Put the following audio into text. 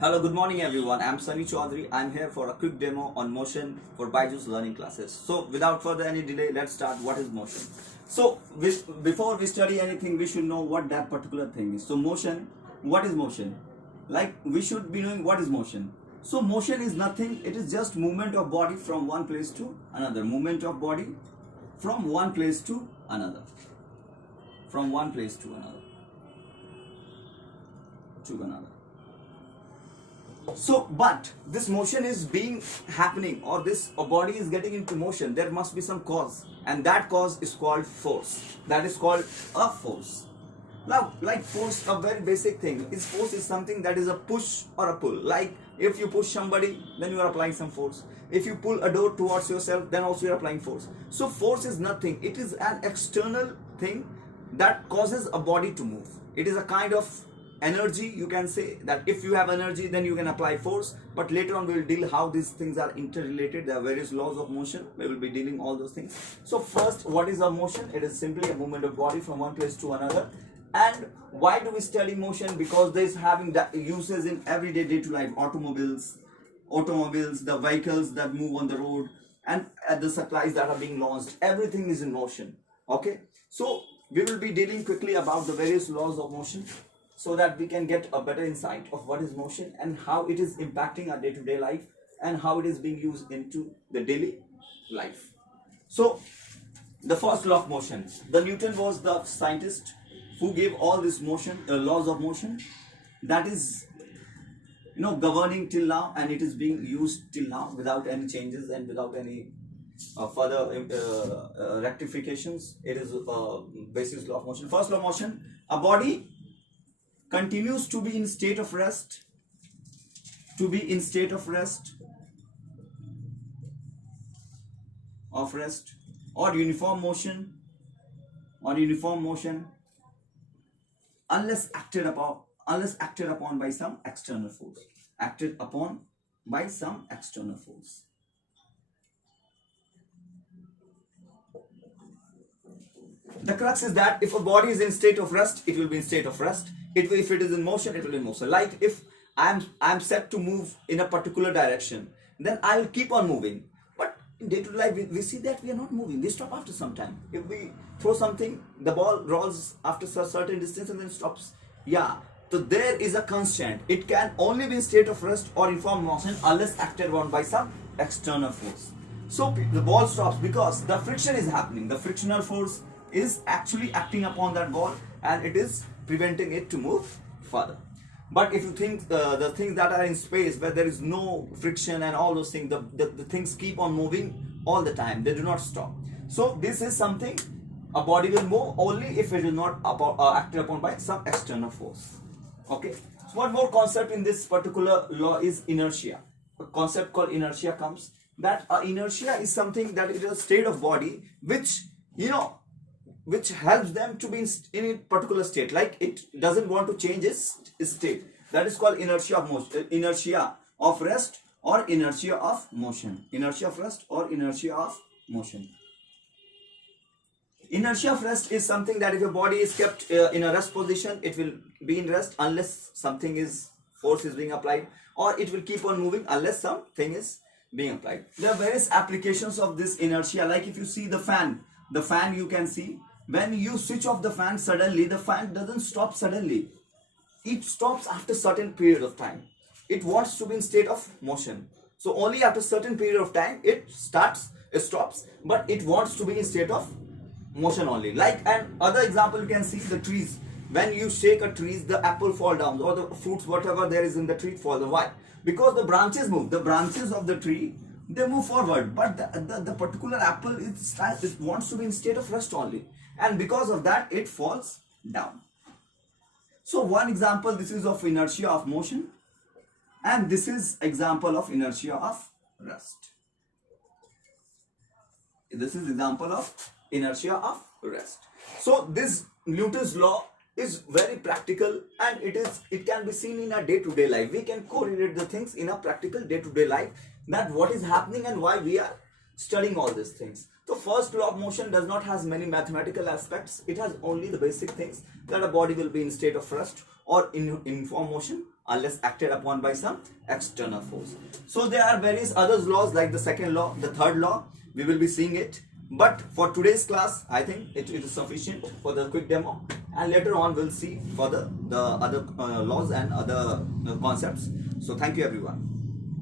Hello, good morning everyone. I'm Sunny Chaudhary. I'm here for a quick demo on motion for byjus learning classes. So without further any delay, let's start. What is motion? So before we study anything, we should know what that particular thing is. So motion, what is motion? Like we should be knowing what is motion. So motion is nothing. It is just movement of body from one place to another. Movement of body from one place to another. From one place to another. To another. So, but this motion is being happening, or this body is getting into motion. There must be some cause, and that cause is called force. That is called a force. Now, like force, a very basic thing is force is something that is a push or a pull. Like if you push somebody, then you are applying some force. If you pull a door towards yourself, then also you are applying force. So force is nothing. It is an external thing that causes a body to move. It is a kind of energy. You can say that if you have energy, then you can apply force, but later on we will deal how these things are interrelated. There are various laws of motion. We will be dealing all those things. So first, what is a motion? It is simply a movement of body from one place to another. And why do we study motion? Because there is having that uses in everyday day-to-day life. Automobiles, the vehicles that move on the road, and the supplies that are being launched, everything is in motion. Okay, so we will be dealing quickly about the various laws of motion, so that we can get a better insight of what is motion and how it is impacting our day-to-day life and how it is being used into the daily life. So the first law of motion, the Newton was the scientist who gave all this motion, laws of motion, that is governing till now, and it is being used till now without any changes and without any further rectifications. It is basis law of motion. First law of motion, a body continues to be in state of rest, or uniform motion, unless acted upon by some external force. The crux is that if a body is in state of rest, it will be in state of rest. If it is in motion, it will be in motion. Like if I'm set to move in a particular direction, then I will keep on moving. But in day-to-day life, we see that we are not moving. We stop after some time. If we throw something, the ball rolls after a certain distance and then stops. Yeah. So there is a constant. It can only be in state of rest or uniform motion unless acted on by some external force. So the ball stops because the friction is happening. The frictional force is actually acting upon that ball, and it is preventing it to move further. But if you think the things that are in space where there is no friction and all those things, the things keep on moving all the time. They do not stop. So this is something a body will move only if it is not acted upon by some external force. Okay. So one more concept in this particular law is inertia. A concept called inertia comes, that inertia is something that it is a state of body which helps them to be in a particular state. Like it doesn't want to change its state. That is called inertia of motion, inertia of rest or inertia of motion. Inertia of rest or inertia of motion. Inertia of rest is something that if your body is kept in a rest position, it will be in rest unless force is being applied, or it will keep on moving unless something is being applied. There are various applications of this inertia. Like if you see the fan you can see, when you switch off the fan suddenly, the fan doesn't stop suddenly. It stops after a certain period of time. It wants to be in state of motion. So only after a certain period of time it stops, but it wants to be in state of motion only. Like another example, you can see the trees. When you shake a tree, the apple fall down, or the fruits, whatever there is in the tree, fall. Why? Because the branches move. The branches of the tree, they move forward, but the particular apple it wants to be in state of rest only, and because of that it falls down. So one example, this is of inertia of motion, and this is example of inertia of rest. This is example of inertia of rest. So this Newton's law is very practical, and it can be seen in our day-to-day life. We can correlate the things in a practical day-to-day life, that what is happening and why we are studying all these things. The first law of motion does not have many mathematical aspects. It has only the basic things, that a body will be in state of rest or in uniform motion unless acted upon by some external force. So there are various other laws like the second law, the third law. We will be seeing it. But for today's class, I think it is sufficient for the quick demo. And later on, we'll see for the other laws and other concepts. So thank you everyone.